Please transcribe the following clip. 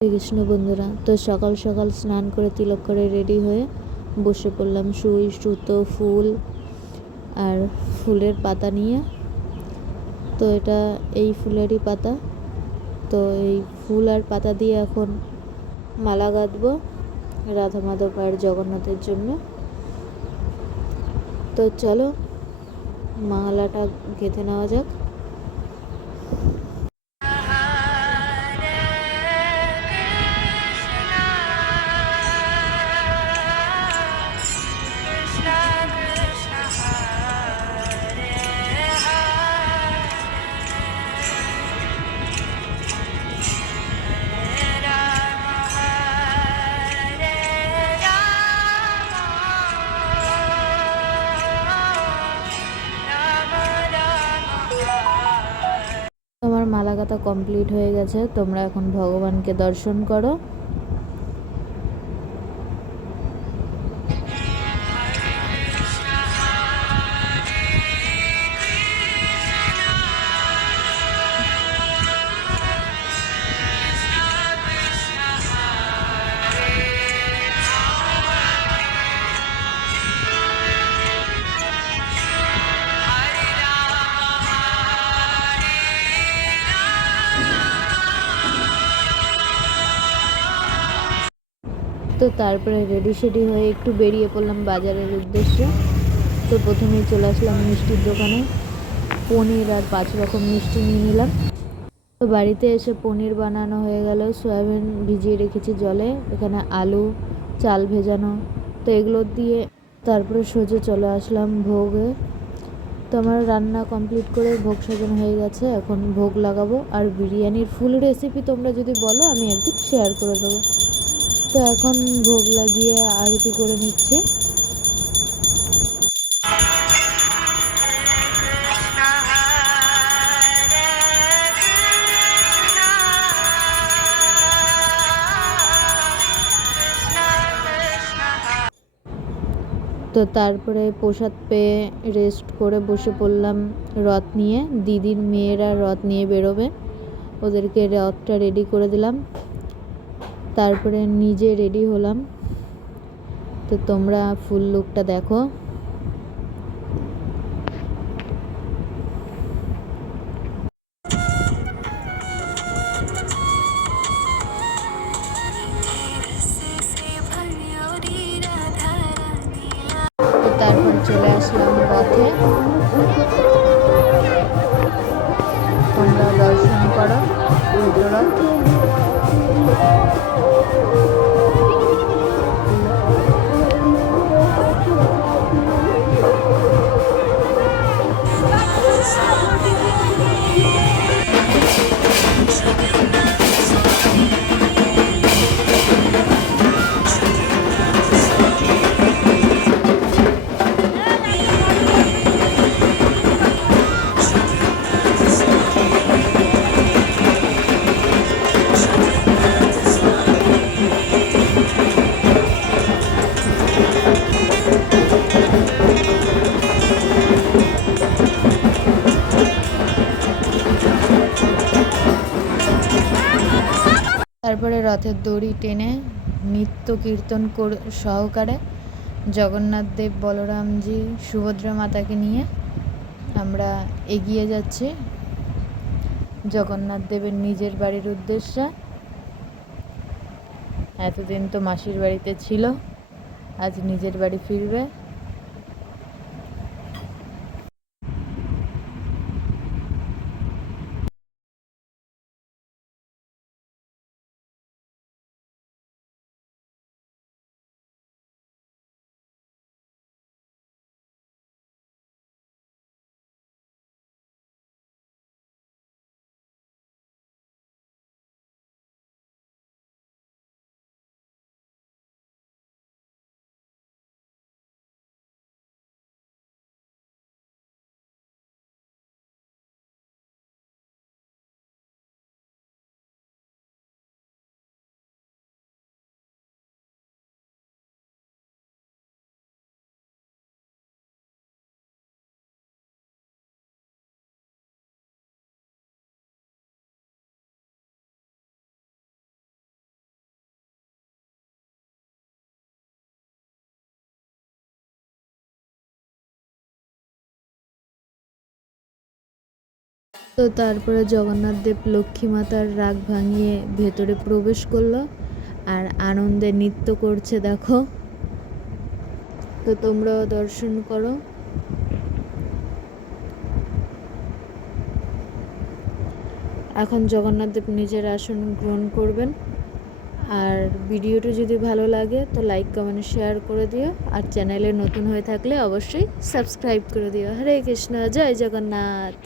কৃষ্ণ বন্ধুরা, তো সকাল সকাল স্নান করে তিলক করে রেডি হয়ে বসে পড়লাম সুই সুতো ফুল আর ফুলের পাতা নিয়ে। তো এটা এই ফুলেরই পাতা। তো এই ফুল আর পাতা দিয়ে এখন মালা গাঁথবো রাধা মাধব আর জগন্নাথের জন্য। তো চলো মালাটা গেঁথে নেওয়া যাক। আমার মালা গাঁথা কমপ্লিট হয়ে গেছে। তোমরা এখন ভগবানকে দর্শন করো। তো তারপরে রেডি শেডি হয়ে একটু বেরিয়ে পড়লাম বাজারের উদ্দেশ্যে। তো প্রথমেই চলে আসলাম মিষ্টির দোকানে, পনির আর 5 রকম মিষ্টি নিয়ে নিলাম। তো বাড়িতে এসে পনির বানানো হয়ে গেল। সয়াবিন ভিজিয়ে রেখেছি জলে, এখানে আলু চাল ভেজানো, তো এগুলো দিয়ে তারপরে সোজা চলে আসলাম ভোগে। তো আমার রান্না কমপ্লিট করে ভোগ সাজানো হয়ে গেছে, এখন ভোগ লাগাবো। আর বিরিয়ানির ফুল রেসিপি তোমরা যদি বলো আমি একদিন শেয়ার করে দেবো। তো এখন ভোগ লাগিয়ে আরতি করে নিচ্ছি। তো তারপরে প্রসাদ পেয়ে রেস্ট করে বসে পড়লাম রথ নিয়ে। দিদির মেয়েরা রথ নিয়ে বেরোবে, ওদেরকে রথটা রেডি করে দিলাম। তারপরে নিজে রেডি হলাম। তো তোমরা ফুল লুকটা দেখো। তারপর চলে আসলাম রথে। তোমরা দর্শন করো রথ। তারপরে রথের দড়ি টেনে নিত্য কীর্তন সহকারে জগন্নাথ দেব, বলরামজি, সুভদ্রা মাতাকে নিয়ে আমরা এগিয়ে যাচ্ছি জগন্নাথ দেবের নিজের বাড়ির উদ্দেশ্যে। এতদিন তো মাসির বাড়িতে ছিল, আজ নিজের বাড়ি ফিরবে। তো তারপরে জগন্নাথ দেব লক্ষ্মী মাতার রাগ ভাঙিয়ে ভেতরে প্রবেশ করলো আর আনন্দে নৃত্য করছে দেখো। তো তোমরাও দর্শন করো। এখন জগন্নাথ দেব নিজের আসন গ্রহণ করবেন। আর ভিডিওটি যদি ভালো লাগে তো লাইক কমেন্ট শেয়ার করে দিও, আর চ্যানেলে নতুন হয়ে থাকলে অবশ্যই সাবস্ক্রাইব করে দিও। হরে কৃষ্ণ, জয় জগন্নাথ।